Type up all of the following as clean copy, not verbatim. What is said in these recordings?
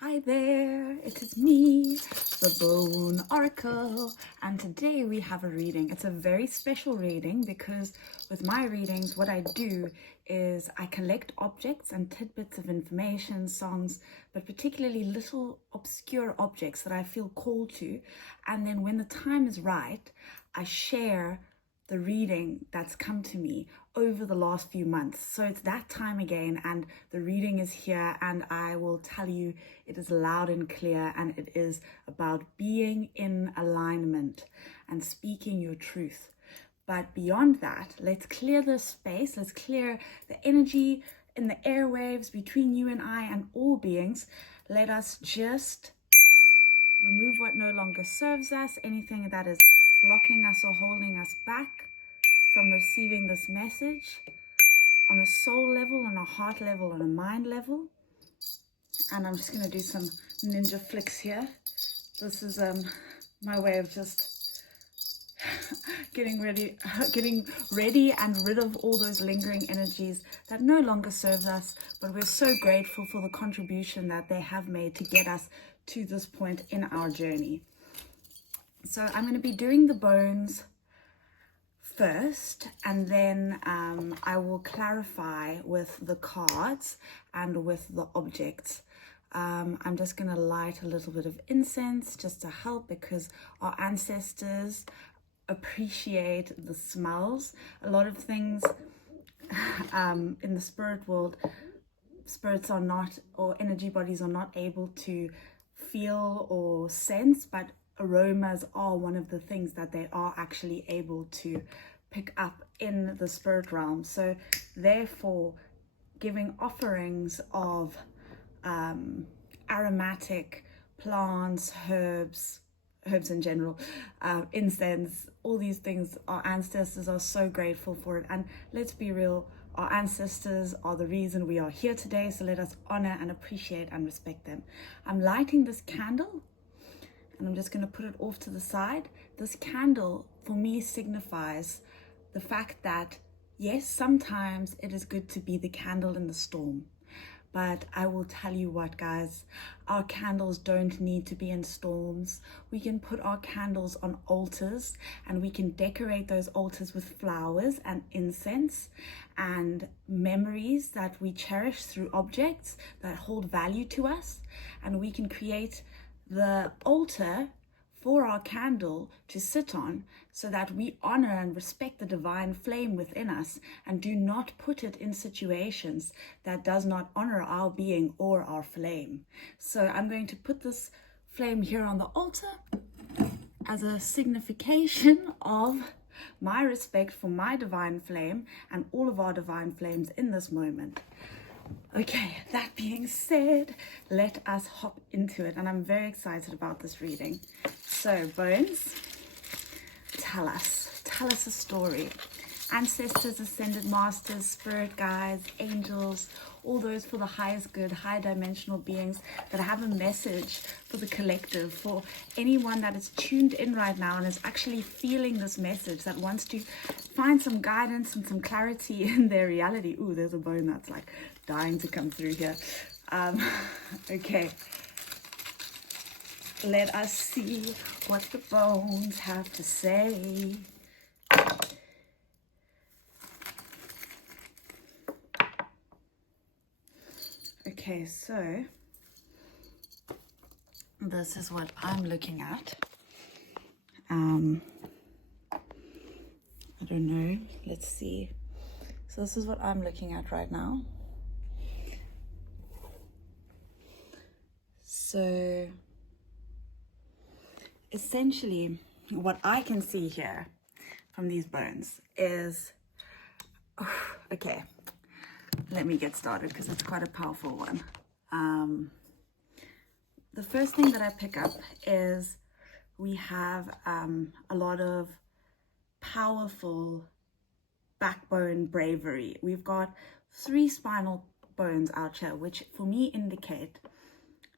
Hi there, it is me, the Bone Oracle, and today we have a reading. It's a very special reading because with my readings, what I do is I collect objects and tidbits of information, songs, but particularly little obscure objects that I feel called to, and then when the time is right, I share the reading that's come to me over the last few months. So it's that time again, and the reading is here, and I will tell you it is loud and clear, and it is about being in alignment and speaking your truth. But beyond that, let's clear the space, let's clear the energy in the airwaves between you and I and all beings. Let us just remove what no longer serves us, anything that is blocking us or holding us back from receiving this message on a soul level, on a heart level, on a mind level. And I'm just going to do some ninja flicks here. This is my way of just getting ready and rid of all those lingering energies that no longer serves us, but we're so grateful for the contribution that they have made to get us to this point in our journey. So I'm going to be doing the bones first, and then I will clarify with the cards and with the objects. I'm just going to light a little bit of incense just to help, because our ancestors appreciate the smells. A lot of things in the spirit world, spirits are not, or energy bodies are not able to feel or sense, but aromas are one of the things that they are actually able to pick up in the spirit realm. So therefore, giving offerings of aromatic plants, herbs in general, incense, all these things, our ancestors are so grateful for it. And let's be real, our ancestors are the reason we are here today, so let us honor and appreciate and respect them. I'm lighting this candle, and I'm just going to put it off to the side. This candle for me signifies the fact that yes, sometimes it is good to be the candle in the storm. But I will tell you what, guys, our candles don't need to be in storms. We can put our candles on altars, and we can decorate those altars with flowers and incense and memories that we cherish through objects that hold value to us. And we can create the altar for our candle to sit on, so that we honor and respect the divine flame within us and do not put it in situations that does not honor our being or our flame. So I'm going to put this flame here on the altar as a signification of my respect for my divine flame and all of our divine flames in this moment. Okay, that being said, let us hop into it, and I'm very excited about this reading. So, bones, tell us a story. Ancestors, ascended masters, spirit guides, angels, all those for the highest good, high dimensional beings that have a message for the collective, for anyone that is tuned in right now and is actually feeling this message, that wants to find some guidance and some clarity in their reality. Ooh, there's a bone that's like dying to come through here. Okay, let us see what the bones have to say. Okay, so this is what I'm looking at. I don't know, let's see. So this is what I'm looking at right now. So essentially what I can see here from these bones is, okay, let me get started because it's quite a powerful one. The first thing that I pick up is we have a lot of powerful backbone bravery. We've got 3 spinal bones out here, which for me indicate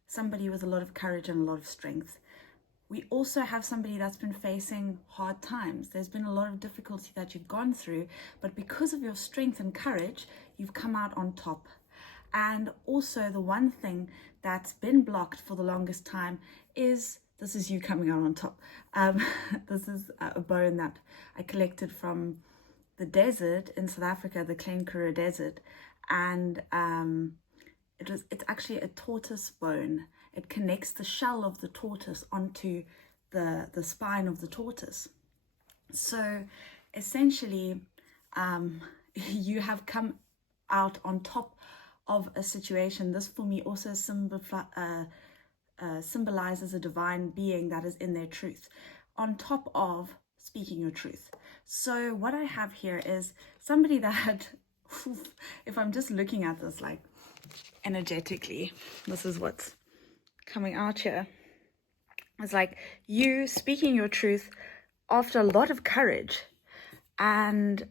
somebody with a lot of courage and a lot of strength. We also have somebody that's been facing hard times. There's been a lot of difficulty that you've gone through, but because of your strength and courage, you've come out on top. And also the one thing that's been blocked for the longest time is, this is you coming out on top. This is a bone that I collected from the desert in South Africa, the Klein Karoo Desert, and it's actually a tortoise bone. It connects the shell of the tortoise onto the spine of the tortoise. So essentially, you have come out on top of a situation. This for me also symbolizes a divine being that is in their truth, on top of speaking your truth. So what I have here is somebody that, if I'm just looking at this like energetically, this is what's coming out here. It's like you speaking your truth after a lot of courage, and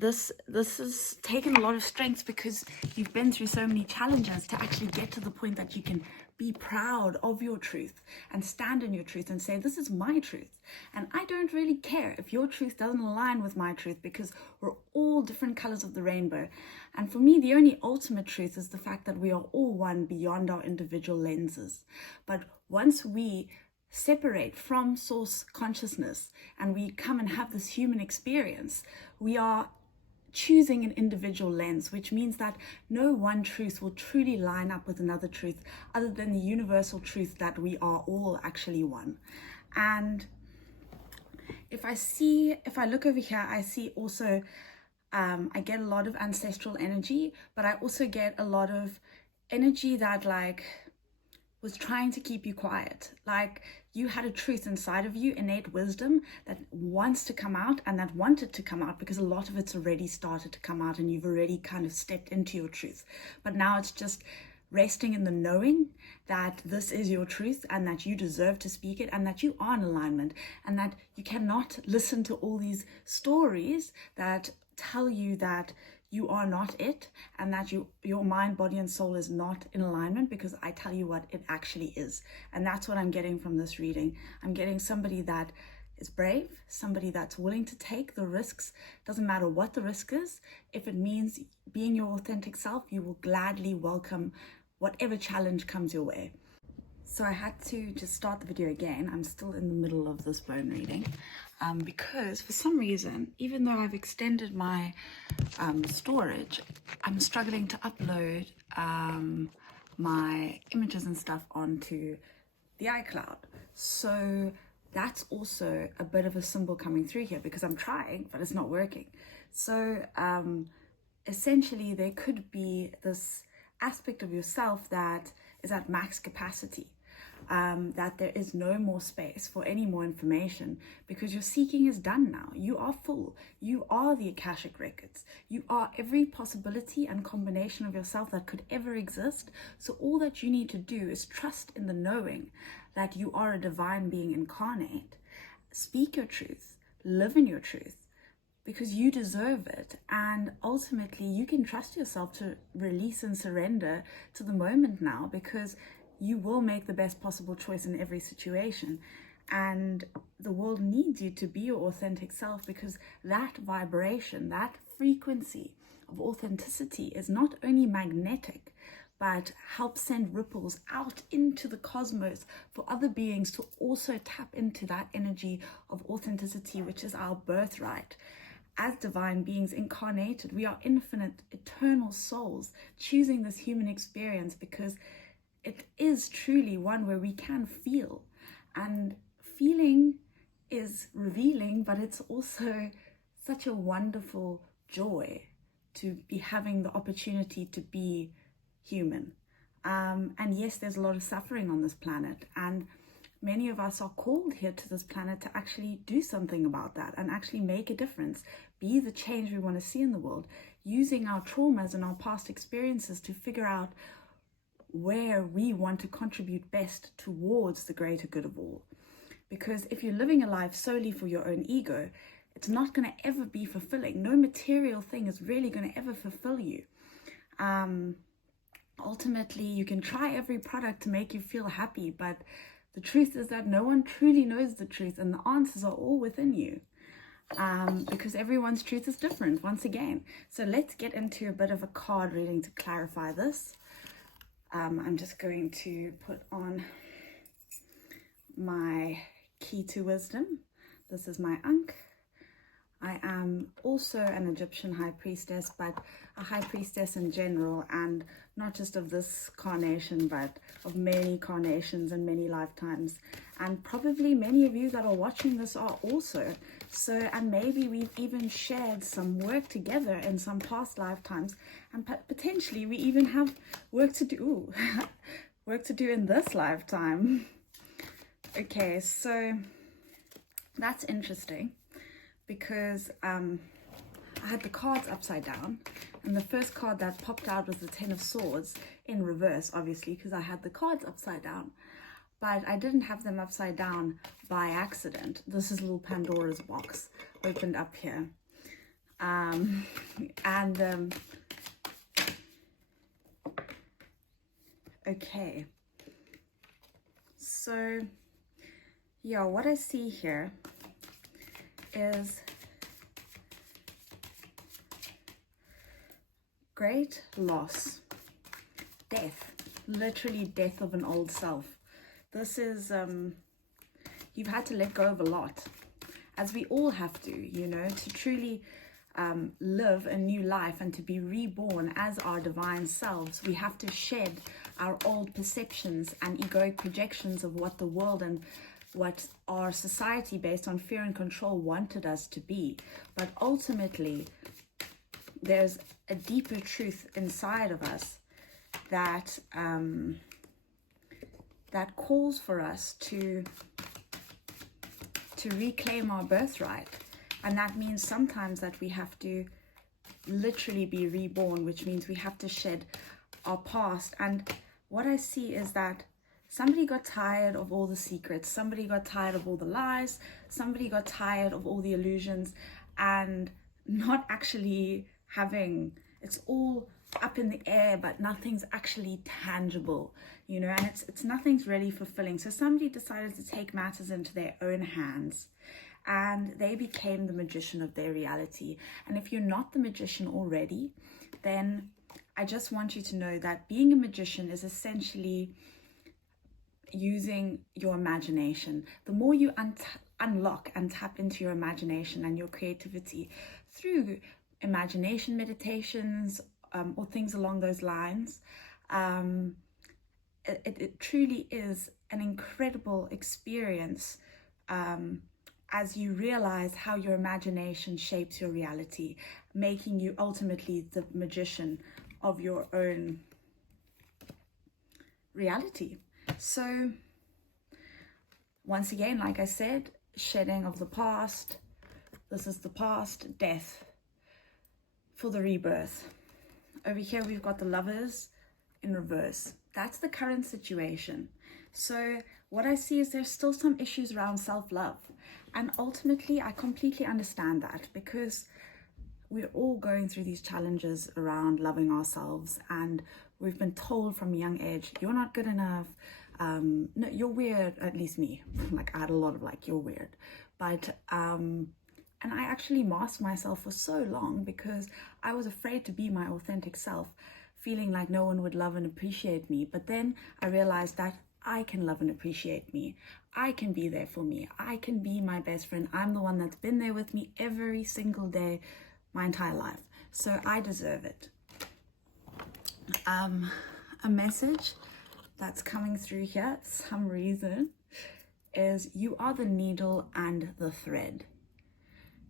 this has taken a lot of strength because you've been through so many challenges to actually get to the point that you can be proud of your truth and stand in your truth and say, this is my truth, and I don't really care if your truth doesn't align with my truth, because we're all different colors of the rainbow. And for me, the only ultimate truth is the fact that we are all one beyond our individual lenses. But once we separate from source consciousness and we come and have this human experience, we are choosing an individual lens, which means that no one truth will truly line up with another truth other than the universal truth that we are all actually one. And if I look over here, I see also I get a lot of ancestral energy, but I also get a lot of energy that like was trying to keep you quiet. Like you had a truth inside of you, innate wisdom that wants to come out and that wanted to come out, because a lot of it's already started to come out and you've already kind of stepped into your truth. But now it's just resting in the knowing that this is your truth and that you deserve to speak it, and that you are in alignment, and that you cannot listen to all these stories that tell you that you are not it, and that your mind, body, and soul is not in alignment, because I tell you what, it actually is. And that's what I'm getting from this reading. I'm getting somebody that is brave, somebody that's willing to take the risks. Doesn't matter what the risk is. If it means being your authentic self, you will gladly welcome whatever challenge comes your way. So I had to just start the video again. I'm still in the middle of this bone reading because for some reason, even though I've extended my storage, I'm struggling to upload my images and stuff onto the iCloud. So that's also a bit of a symbol coming through here, because I'm trying, but it's not working. So essentially there could be this aspect of yourself that is at max capacity. That there is no more space for any more information, because your seeking is done now. You are full. You are the Akashic Records. You are every possibility and combination of yourself that could ever exist. So all that you need to do is trust in the knowing that you are a divine being incarnate. Speak your truth. Live in your truth, because you deserve it. And ultimately you can trust yourself to release and surrender to the moment now, because you will make the best possible choice in every situation. And the world needs you to be your authentic self, because that vibration, that frequency of authenticity is not only magnetic, but helps send ripples out into the cosmos for other beings to also tap into that energy of authenticity, which is our birthright. As divine beings incarnated, we are infinite, eternal souls choosing this human experience, because it is truly one where we can feel, and feeling is revealing, but it's also such a wonderful joy to be having the opportunity to be human. And yes, there's a lot of suffering on this planet, and many of us are called here to this planet to actually do something about that and actually make a difference, be the change we want to see in the world, using our traumas and our past experiences to figure out where we want to contribute best towards the greater good of all. Because if you're living a life solely for your own ego, it's not going to ever be fulfilling. No material thing is really going to ever fulfill you. Ultimately, you can try every product to make you feel happy, but the truth is that no one truly knows the truth, and the answers are all within you. Because everyone's truth is different, once again. So let's get into a bit of a card reading to clarify this. I'm just going to put on my key to wisdom. This is my Ankh. I am also an Egyptian high priestess, but a high priestess in general, and not just of this carnation, but of many carnations and many lifetimes. And probably many of you that are watching this are also. So, and maybe we've even shared some work together in some past lifetimes, and potentially we even have work to do, work to do in this lifetime. Okay, so that's interesting, because I had the cards upside down, and the first card that popped out was the Ten of Swords in reverse, obviously, because I had the cards upside down, but I didn't have them upside down by accident. This is little Pandora's box opened up here. Okay, so yeah, what I see here is great loss, death, literally death of an old self. This is, you've had to let go of a lot, as we all have to, you know, to truly live a new life and to be reborn as our divine selves. We have to shed our old perceptions and egoic projections of what the world and what our society based on fear and control wanted us to be. But ultimately, there's a deeper truth inside of us that that calls for us to reclaim our birthright. And that means sometimes that we have to literally be reborn, which means we have to shed our past. And what I see is that somebody got tired of all the secrets, somebody got tired of all the lies, somebody got tired of all the illusions, and not actually having, it's all up in the air, but nothing's actually tangible, you know, and it's nothing's really fulfilling. So somebody decided to take matters into their own hands, and they became the magician of their reality. And if you're not the magician already, then I just want you to know that being a magician is essentially using your imagination. The more you unlock and tap into your imagination and your creativity through imagination meditations or things along those lines, it truly is an incredible experience as you realize how your imagination shapes your reality, making you ultimately the magician of your own reality. So once again, like I said, shedding of the past. This is the past, death for the rebirth. Over here we've got the Lovers in reverse. That's the current situation. So what I see is there's still some issues around self-love, and ultimately I completely understand that, because we're all going through these challenges around loving ourselves, and we've been told from a young age, you're not good enough, no, you're weird, at least me. Like, I had a lot of like, you're weird. But and I actually masked myself for so long because I was afraid to be my authentic self, feeling like no one would love and appreciate me. But then I realized that I can love and appreciate me. I can be there for me. I can be my best friend. I'm the one that's been there with me every single day, my entire life. So I deserve it. A message that's coming through here, some reason, is you are the needle and the thread.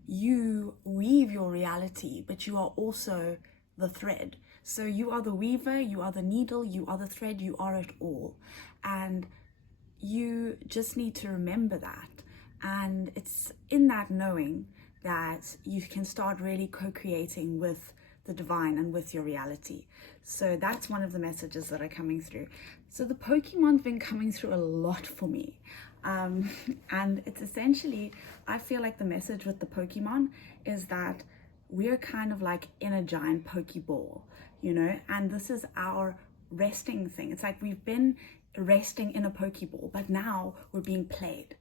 You weave your reality, but you are also the thread. So you are the weaver, you are the needle, you are the thread, you are it all. And you just need to remember that. And it's in that knowing that you can start really co-creating with the divine and with your reality. So that's one of the messages that are coming through. So the Pokemon's been coming through a lot for me. And it's essentially, I feel like the message with the Pokemon is that we're kind of like in a giant Pokeball, you know, and this is our resting thing. It's like we've been resting in a Pokeball, but now we're being played.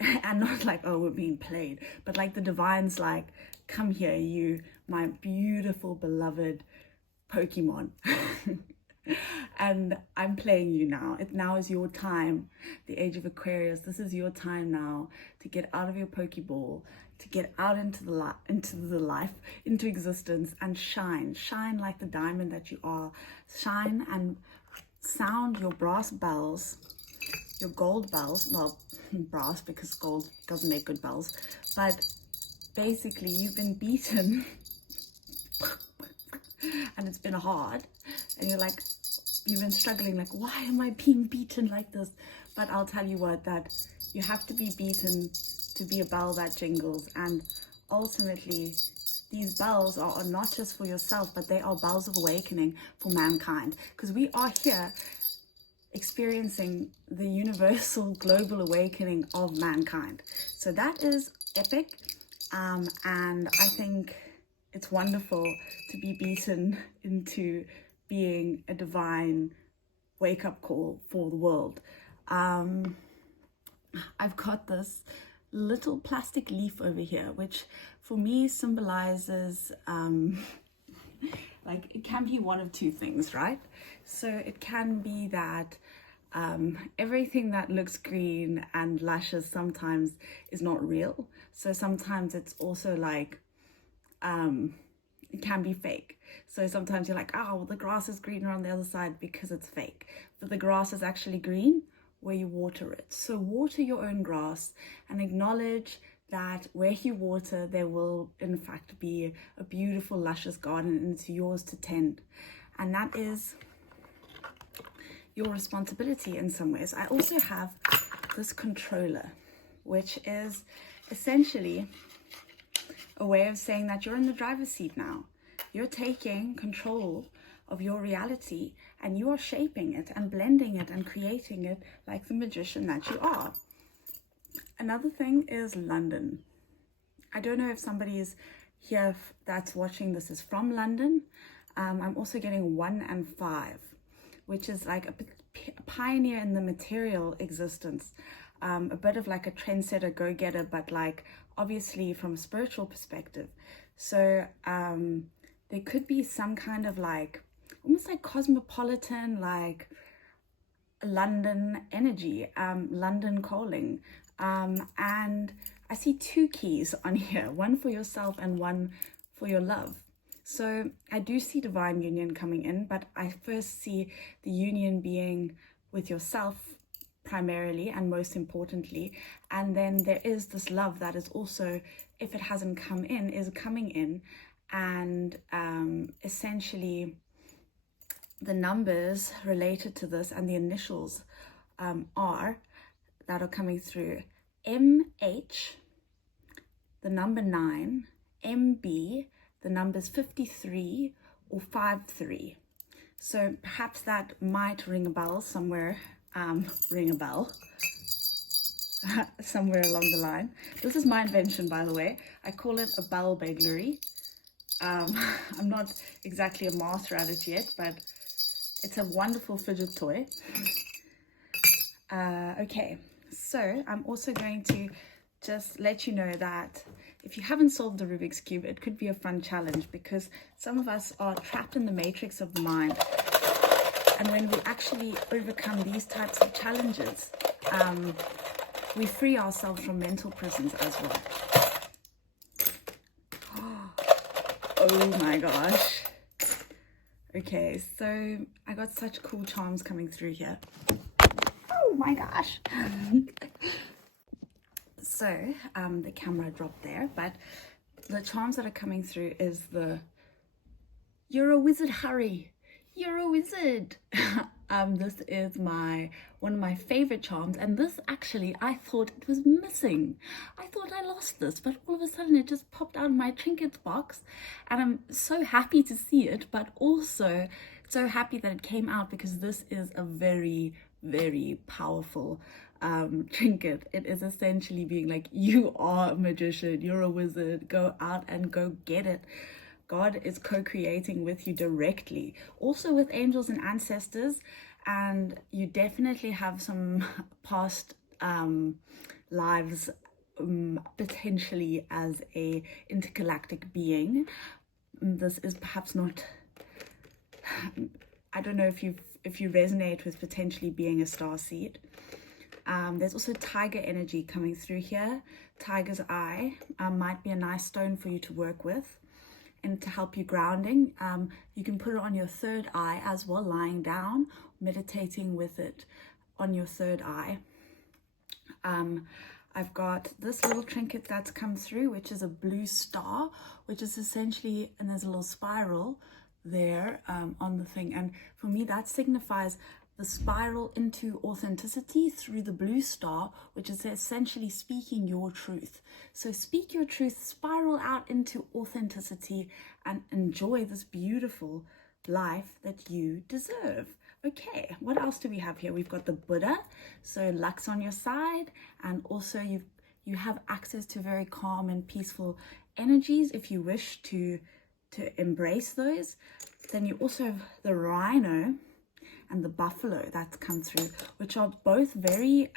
And not like, oh, we're being played, but like the divine's like, come here, you, my beautiful, beloved Pokemon. And I'm playing you now. Now is your time. The age of Aquarius, this is your time now to get out of your Pokeball, to get out into the life, into existence, and shine like the diamond that you are. Shine and sound your brass bells, your gold bells. Well, brass, because gold doesn't make good bells, but basically you've been beaten and it's been hard, and you've been struggling, like, why am I being beaten like this? But I'll tell you what, that you have to be beaten to be a bell that jingles. And ultimately these bells are not just for yourself, but they are bells of awakening for mankind, because we are here experiencing the universal global awakening of mankind. So that is epic, and I think it's wonderful to be beaten into being a divine wake-up call for the world. I've got this little plastic leaf over here, which for me symbolizes like, it can be one of two things, right? So it can be that everything that looks green and luscious sometimes is not real. So sometimes it's also like it can be fake. So sometimes you're like, oh, well, the grass is greener on the other side because it's fake, but the grass is actually green where you water it. So water your own grass and acknowledge that where you water, there will in fact be a beautiful luscious garden, and it's yours to tend. And that is your responsibility in some ways. I also have this controller, which is essentially a way of saying that you're in the driver's seat now. You're taking control of your reality, and you are shaping it and blending it and creating it like the magician that you are. Another thing is London. I don't know if somebody is here that's watching this is from London. I'm also getting 1 and 5, which is like a pioneer in the material existence, a bit of like a trendsetter, go-getter, but like obviously from a spiritual perspective. So there could be some kind of like almost like cosmopolitan, like London energy, London calling, and I see 2 keys on here, one for yourself and one for your love. So I do see divine union coming in, but I first see the union being with yourself primarily and most importantly, and then there is this love that is also, if it hasn't come in, is coming in. And essentially the numbers related to this and the initials that are coming through: MH, the number 9, MB, the numbers 53 or 53. So perhaps that might ring a bell somewhere, somewhere along the line. This is my invention, by the way. I call it a bell beglery. I'm not exactly a master at it yet, but it's a wonderful fidget toy. Okay, so I'm also going to just let you know that if you haven't solved the Rubik's Cube, it could be a fun challenge, because some of us are trapped in the matrix of the mind. And when we actually overcome these types of challenges, we free ourselves from mental prisons as well. Oh my gosh. Okay, so I got such cool charms coming through here. Oh my gosh. So the camera dropped there, but the charms that are coming through is the "You're a wizard, Harry. You're a wizard." This is one of my favorite charms, and this actually I thought it was missing. I thought I lost this, but all of a sudden it just popped out of my trinkets box, and I'm so happy to see it, but also so happy that it came out, because this is a very, very powerful trinket. It is essentially being like, you are a magician, you're a wizard, go out and go get it. God is co-creating with you directly, also with angels and ancestors, and you definitely have some past lives potentially as a intergalactic being. This is perhaps not I don't know if you resonate with potentially being a starseed. There's also tiger energy coming through here. Tiger's eye might be a nice stone for you to work with and to help you grounding. You can put it on your third eye as well, lying down, meditating with it on your third eye. I've got this little trinket that's come through, which is a blue star, which is essentially, and there's a little spiral there on the thing. And for me, that signifies the spiral into authenticity through the blue star, which is essentially speaking your truth. So speak your truth, spiral out into authenticity, and enjoy this beautiful life that you deserve. Okay, what else do we have here? We've got the Buddha, so luck's on your side, and also you have access to very calm and peaceful energies if you wish to embrace those. Then you also have the rhino and the buffalo that's come through, which are both very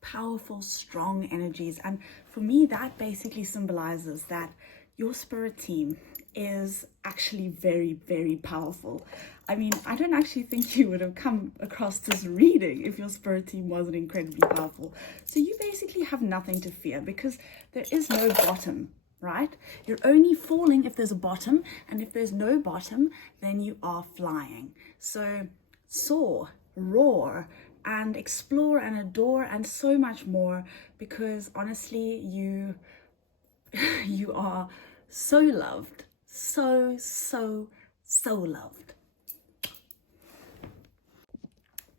powerful, strong energies. And for me, that basically symbolizes that your spirit team is actually very, very powerful. I mean, I don't actually think you would have come across this reading if your spirit team wasn't incredibly powerful. So you basically have nothing to fear because there is no bottom, right? You're only falling if there's a bottom, and if there's no bottom, then you are flying. So soar, roar, and explore and adore and so much more, because honestly, you are so loved, so loved.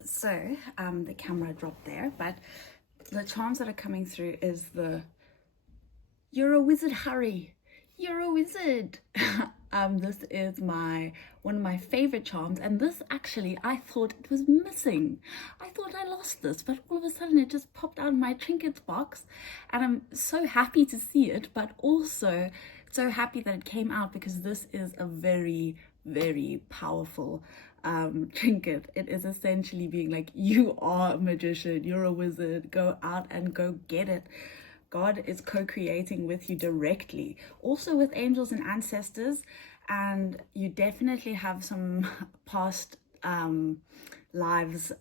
So the camera dropped there, but the charms that are coming through is you're a wizard, Harry. You're a wizard. This is one of my favorite charms, and this actually, I thought it was missing. I thought I lost this, but all of a sudden it just popped out of my trinkets box, and I'm so happy to see it, but also so happy that it came out, because this is a very, very powerful trinket. It is essentially being like, you are a magician, you're a wizard, go out and go get it. God is co-creating with you directly, also with angels and ancestors, and you definitely have some past lives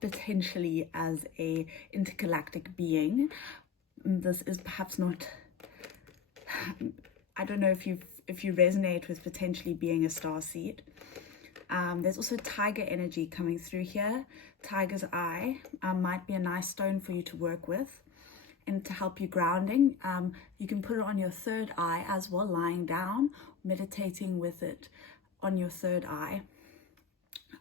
potentially as a intergalactic being. This is perhaps not, I don't know if you resonate with potentially being a starseed. There's also tiger energy coming through here. Tiger's eye might be a nice stone for you to work with and to help you grounding. You can put it on your third eye as well, lying down, meditating with it on your third eye.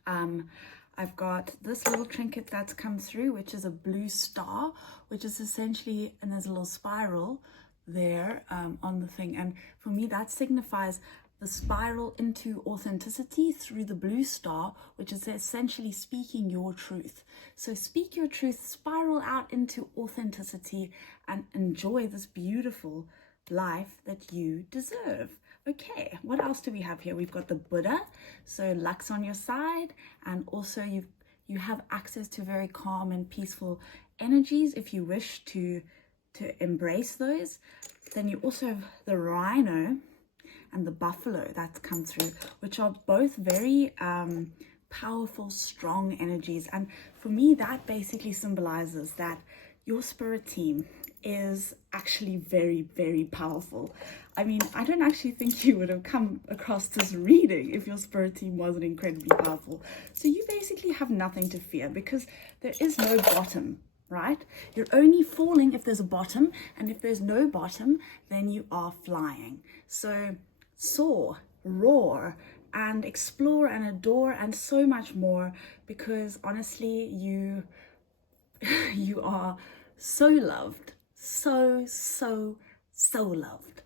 I've got this little trinket that's come through, which is a blue star, which is essentially, and there's a little spiral there on the thing. And for me, that signifies the spiral into authenticity through the blue star, which is essentially speaking your truth. So speak your truth, spiral out into authenticity, and enjoy this beautiful life that you deserve. Okay, what else do we have here? We've got the Buddha, so luck's on your side, and also you have access to very calm and peaceful energies if you wish to embrace those. Then you also have the rhino and the buffalo that's come through, which are both very powerful, strong energies. And for me, that basically symbolizes that your spirit team is actually very, very powerful. I mean, I don't actually think you would have come across this reading if your spirit team wasn't incredibly powerful. So you basically have nothing to fear because there is no bottom, right? You're only falling if there's a bottom, and if there's no bottom, then you are flying. So soar, roar, and explore and adore and so much more, because honestly, you are so loved, so loved.